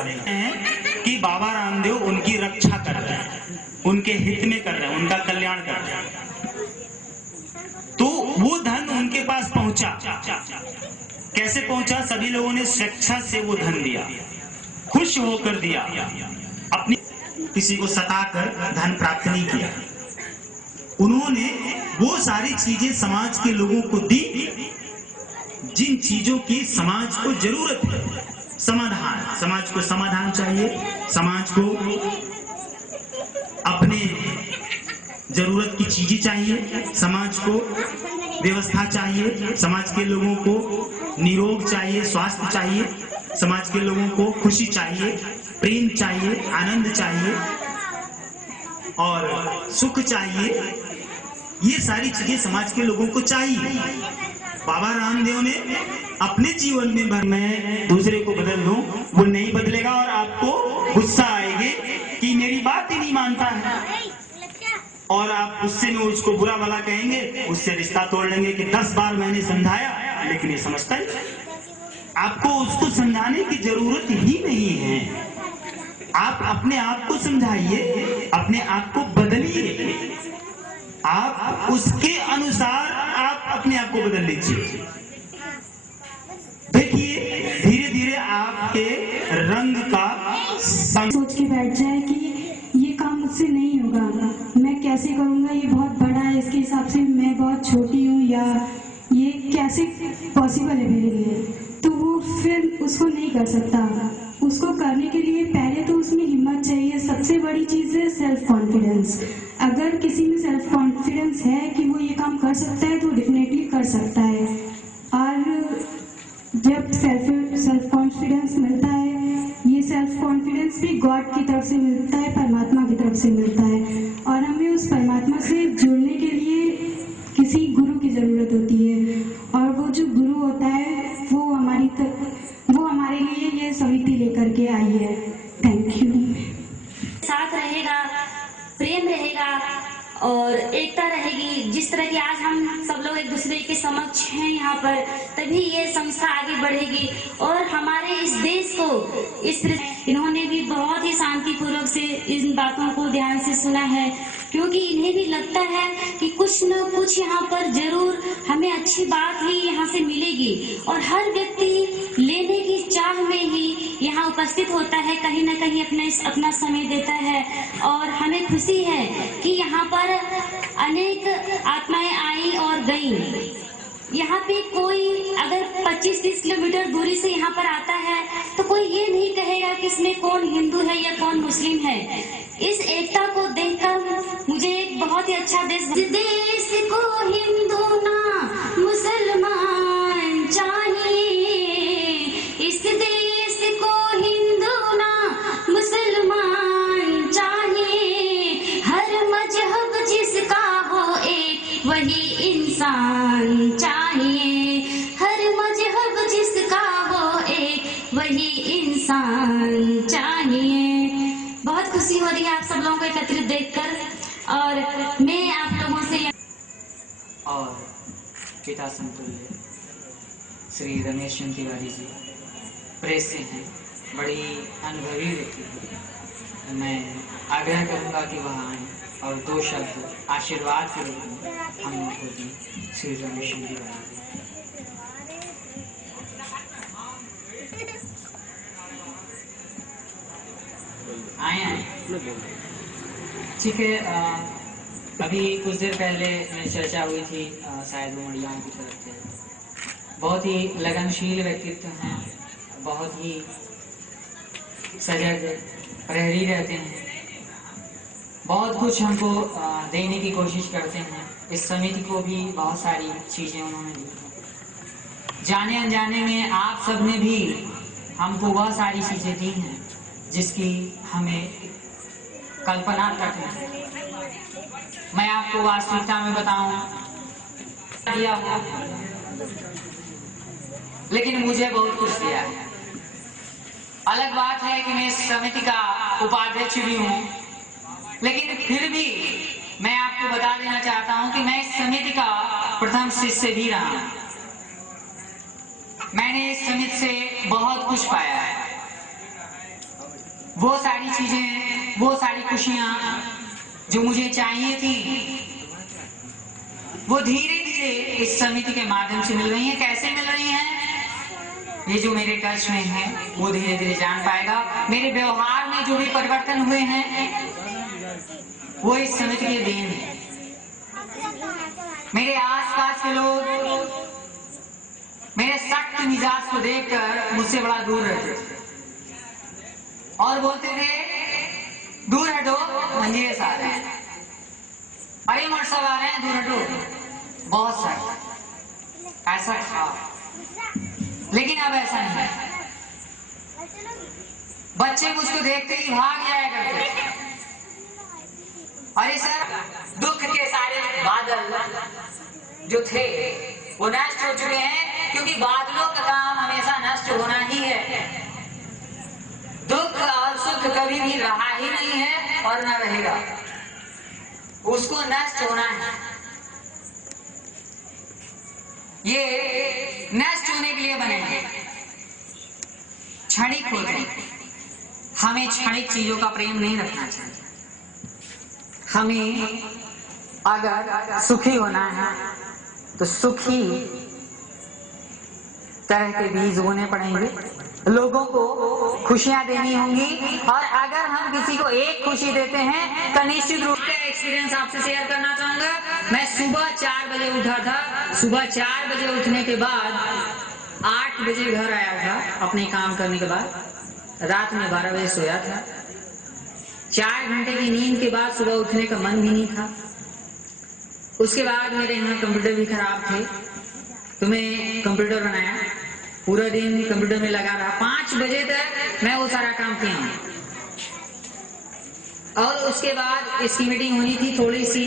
करते हैं कि बाबा रामदेव उनकी रक्षा कर रहे हैं, उनके हित में कर रहे हैं, उनका कल्याण कर रहे हैं। तो वो धन उनके पास पहुंचा। कैसे पहुंचा? सभी लोगों ने स्वेच्छा से वो धन दिया, खुश होकर दिया, अपनी किसी को सताकर धन प्राप्त नहीं किया। उन्होंने वो सारी चीजें समाज के लोगों को दी जिन चीजों की समाज को जरूरत है। समाधान, समाज को समाधान चाहिए, समाज को अपने जरूरत की चीजें चाहिए, समाज को व्यवस्था चाहिए, समाज के लोगों को निरोग चाहिए, स्वास्थ्य चाहिए, समाज के लोगों को खुशी चाहिए, प्रेम चाहिए, आनंद चाहिए और सुख चाहिए। ये सारी चीजें समाज के लोगों को चाहिए। बाबा रामदेव ने अपने जीवन में भर मैं दूसरे को बदल दूं, वो नहीं बदलेगा और आपको गुस्सा आएगी कि मेरी बात ही नहीं मानता है, और आप गुस्से में उसको बुरा भला कहेंगे, उससे रिश्ता तोड़ लेंगे कि 10 बार मैंने समझाया लेकिन ये समझता ही। आपको उसको समझाने की जरूरत ही नहीं है। आप अपने आप को समझाइए, अपने आप को बदलिए, आप उसके अनुसार आप अपने आप को बदल लीजिए। देखिए धीरे धीरे आपके रंग का सोच के बैठ जाए कि ये काम मुझसे नहीं होगा, मैं कैसे करूँगा, ये बहुत बड़ा है, इसके हिसाब से मैं बहुत छोटी हूँ, या ये कैसे पॉसिबल है मेरे लिए, तो वो फिर उसको नहीं कर सकता। उसको करने के लिए पहले तो उसमें हिम्मत चाहिए। सबसे बड़ी चीज़ है सेल्फ कॉन्फिडेंस। अगर किसी में सेल्फ कॉन्फिडेंस है कि वो ये काम कर सकता है तो डेफिनेटली कर सकता है। और जब सेल्फ कॉन्फिडेंस मिलता है, ये सेल्फ कॉन्फिडेंस भी गॉड की तरफ से मिलता है, परमात्मा की तरफ से मिलता है, और हमें उस परमात्मा से जुड़ने के लिए किसी गुरु की जरूरत होती है। और वो जो गुरु होता है वो हमारे लिए ये समिति लेकर के आई है। Thank you. साथ रहेगा, प्रेम रहेगा और एकता रहेगी। जिस तरह की आज हम सब लोग एक दूसरे के समक्ष हैं यहाँ पर, तभी ये संस्था आगे बढ़ेगी और हमारे इस देश को इन्होंने भी बहुत ही शांतिपूर्वक से इन बातों को ध्यान से सुना है, क्योंकि इन्हें भी लगता है कि कुछ न कुछ यहाँ पर जरूर हमें अच्छी बात ही यहाँ से मिलेगी। और हर व्यक्ति लेने की चाह में ही यहाँ उपस्थित होता है, कहीं न कहीं अपना समय देता है। और हमें खुशी है कि यहाँ पर अनेक आत्माएं आई और गईं। यहाँ पे कोई अगर 25-30 किलोमीटर दूरी से यहाँ पर आता है तो कोई ये नहीं कहेगा कि इसमें कौन हिंदू है या कौन मुस्लिम है। इस एकता को देखकर मुझे एक बहुत ही अच्छा देश को हिंदू ना मुसलमान चाहिए, इस देश को हिंदू ना मुसलमान चाहिए, हर मजहब जिसका हो एक वही इंसान चाहिए, हर मजहब जिसका हो एक वही इंसान चाहिए। बहुत खुशी हो रही है आप सब लोगों को एकत्रित देखकर, और मैं आप लोगों से और पिता समतुल्य श्री रमेश चंद्र तिवारी जी प्रेस से हैं, बड़ी अनुभवी व्यक्ति हैं। मैं आग्रह करूंगा कि वह आए और 2 शब्द आशीर्वाद के रूप में हम लोगों को दें। श्री रमेश चंद्र तिवारी जी आए। ठीक है, अभी कुछ देर पहले चर्चा हुई थी, शायद वो मड़ियाओं की तरफ से। बहुत ही लगनशील व्यक्तित्व हैं, बहुत ही सजग प्रहरी रहते हैं, बहुत कुछ हमको देने की कोशिश करते हैं। इस समिति को भी बहुत सारी चीजें उन्होंने दी हैं। जाने अनजाने में आप सब ने भी हमको वह सारी चीजें दी हैं जिसकी हमें कल्पना तक नहीं। मैं आपको वास्तविकता में बताऊं, दिया हुआ, लेकिन मुझे बहुत कुछ दिया है। अलग बात है कि मैं इस समिति का उपाध्यक्ष भी हूं, लेकिन फिर भी मैं आपको बता देना चाहता हूं कि मैं इस समिति का प्रथम शिष्य भी रहा हूं। मैंने इस समिति से बहुत कुछ पाया है। वो सारी चीजें, वो सारी खुशियां जो मुझे चाहिए थी, वो धीरे धीरे इस समिति के माध्यम से मिल रही हैं। कैसे मिल रही हैं? ये जो मेरे टच में है वो धीरे धीरे जान पाएगा। मेरे व्यवहार में जो भी परिवर्तन हुए हैं वो इस समिति के देन है। मेरे आसपास के लोग मेरे सख्त मिजाज को देखकर मुझसे बड़ा दूर रहते थे और बोलते थे दूर हटो, मंजीरे आ रहे हैं, अरे मोट सब आ रहे हैं, दूर हटो। बहुत सख्त ऐसा था, लेकिन अब ऐसा नहीं है। बच्चे मुझको देखते ही भाग जाया करते थे। अरे सर, दुख के सारे बादल जो थे वो नष्ट हो चुके हैं, क्योंकि बादलों का काम हमेशा नष्ट होना ही है। दुख और सुख कभी भी रहा ही नहीं है और न रहेगा, उसको नष्ट होना है। ये नष्ट होने के लिए बने हैं, क्षणिक होते हैं। हमें क्षणिक चीजों का प्रेम नहीं रखना चाहिए। हमें अगर सुखी होना है तो सुखी तरह के बीज बोने पड़ेंगे, लोगों को खुशियां देनी होंगी। और अगर हम किसी को एक खुशी देते हैं तो निश्चित रूप से एक्सपीरियंस आपसे शेयर करना चाहूंगा। मैं सुबह 4 बजे उठा था। सुबह 4 बजे उठने के बाद 8 बजे घर आया था अपने काम करने के बाद। रात में 12 बजे सोया था। 4 घंटे की नींद के बाद सुबह उठने का मन भी नहीं था। उसके बाद मेरे यहाँ कंप्यूटर भी खराब थे तो मैं कंप्यूटर बनाया, पूरा दिन कंप्यूटर में लगा रहा। 5 बजे तक मैं वो सारा काम किया हूँ। और उसके बाद इसकी मीटिंग होनी थी। थोड़ी सी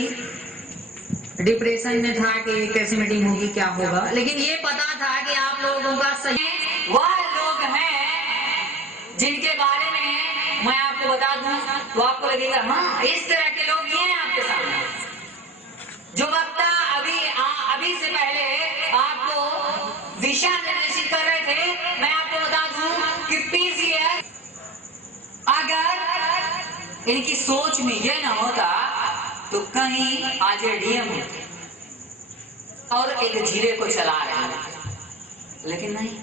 डिप्रेशन में था कि कैसे मीटिंग होगी, क्या होगा, लेकिन ये पता था कि आप लोगों का सही वह लोग हैं जिनके बारे में मैं आपको बता दूं तो आपको लगेगा हाँ, इस तरह के लोग ये हैं आपके सामने। जो वक्ता अभी से पहले आपको दिशा निर्देशित कर रहे थे, मैं आपको बता दूं कि पीसीएस अगर इनकी सोच में यह न होता तो कहीं आज डीएम होते और एक जीरे को चला रहे होते, लेकिन नहीं।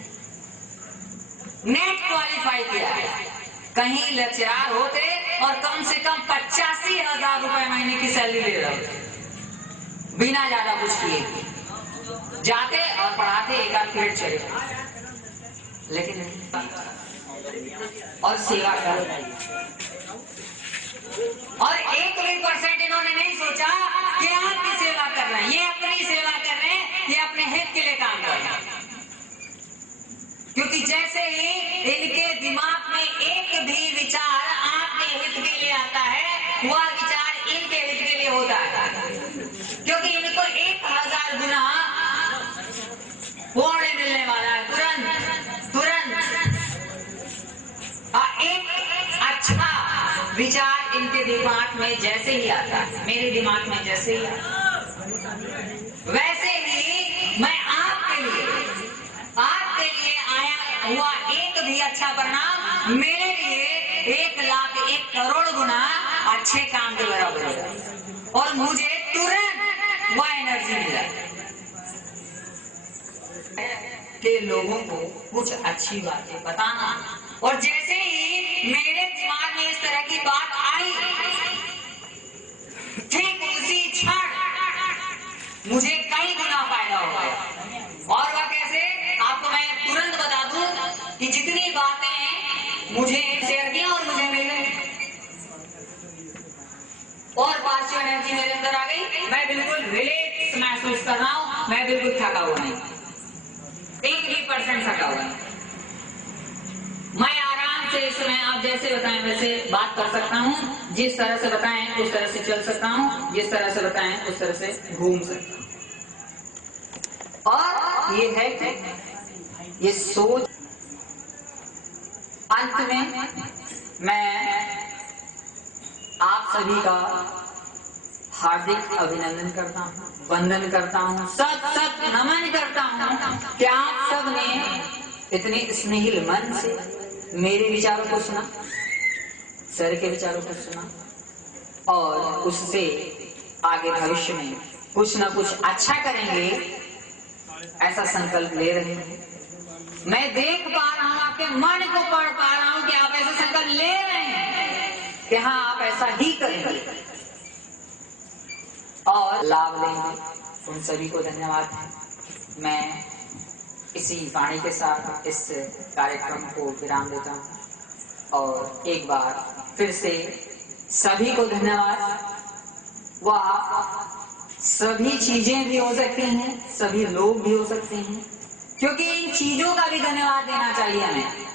नेट क्वालिफाई किया, कहीं लेक्चरार होते और कम से कम 85,000 रुपए महीने की सैलरी ले रहे होते, बिना ज्यादा कुछ किए। जाते और पढ़ाते, एक आध पीरियड चले, लेकिन नहीं। और सेवा कर, और 1% इन्होंने नहीं सोचा कि आपकी सेवा कर रहे हैं, ये अपनी सेवा कर रहे हैं, ये अपने हित के लिए काम कर रहे हैं। क्योंकि जैसे ही इनके दिमाग में एक भी विचार आपके हित के लिए आता है, वह विचार इनके हित के लिए होता है, क्योंकि इनको 1000 गुना पुण्य मिलने वाला है तुरंत। एक अच्छा विचार इनके दिमाग में जैसे ही आता है, मेरे दिमाग में जैसे ही आता है, वैसे ही मैं आपके लिए आया हुआ एक भी अच्छा परिणाम मेरे लिए 1 लाख 1 करोड़ गुना अच्छे काम के बराबर है। और मुझे तुरंत वह एनर्जी मिला कि लोगों को कुछ अच्छी बातें बताना। और जैसे ही मेरे दिमाग में इस तरह की बात आई, ठीक उसी क्षण मुझे कई गुना फायदा हो गया। और वह कैसे, आपको मैं तुरंत बता दूं कि जितनी बातें मुझे शेयर की और मुझे मिल गई और पॉजिटिव एनर्जी मेरे अंदर आ गई। मैं बिल्कुल रिलैक्स महसूस कर रहा हूं, मैं बिल्कुल थका हुआ नहीं, 1 भी % थका हुआ नहीं। मैं आराम से इस समय आप जैसे बताएं वैसे बात कर सकता हूं, जिस तरह से बताएं उस तरह से चल सकता हूं, जिस तरह से बताएं उस तरह से घूम सकता हूं। और ये है कि ये सोच, अंत में मैं आप सभी का हार्दिक अभिनंदन करता हूं, वंदन करता हूं, सत नमन करता हूं कि आप सब ने इतने स्नेहिल मन से मेरे विचारों को सुना। सर के विचारों को सुना और उससे आगे भविष्य में कुछ ना कुछ अच्छा करेंगे ऐसा संकल्प ले रहे हैं। मैं देख पा रहा हूं, आपके मन को पढ़ पा रहा हूं कि आप ऐसा संकल्प ले रहे हैं कि हाँ आप ऐसा ही करेंगे और लाभ लेंगे। उन सभी को धन्यवाद। मैं इसी वाणी के साथ इस कार्यक्रम को विराम देता हूं और एक बार फिर से सभी को धन्यवाद। वह सभी चीजें भी हो सकती हैं, सभी लोग भी हो सकते हैं, क्योंकि इन चीजों का भी धन्यवाद देना चाहिए हमें।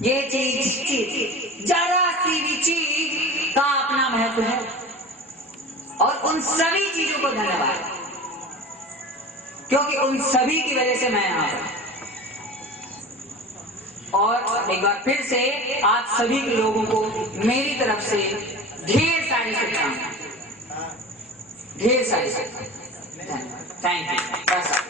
ये चीज जरा सी भी चीज का अपना महत्व है और उन सभी चीजों को धन्यवाद, क्योंकि उन सभी की वजह से मैं यहां हूं। और एक बार फिर से आप सभी लोगों को मेरी तरफ से ढेर सारी शुभकामनाएं, ढेर सारी शुभकामनाएं। Thank you.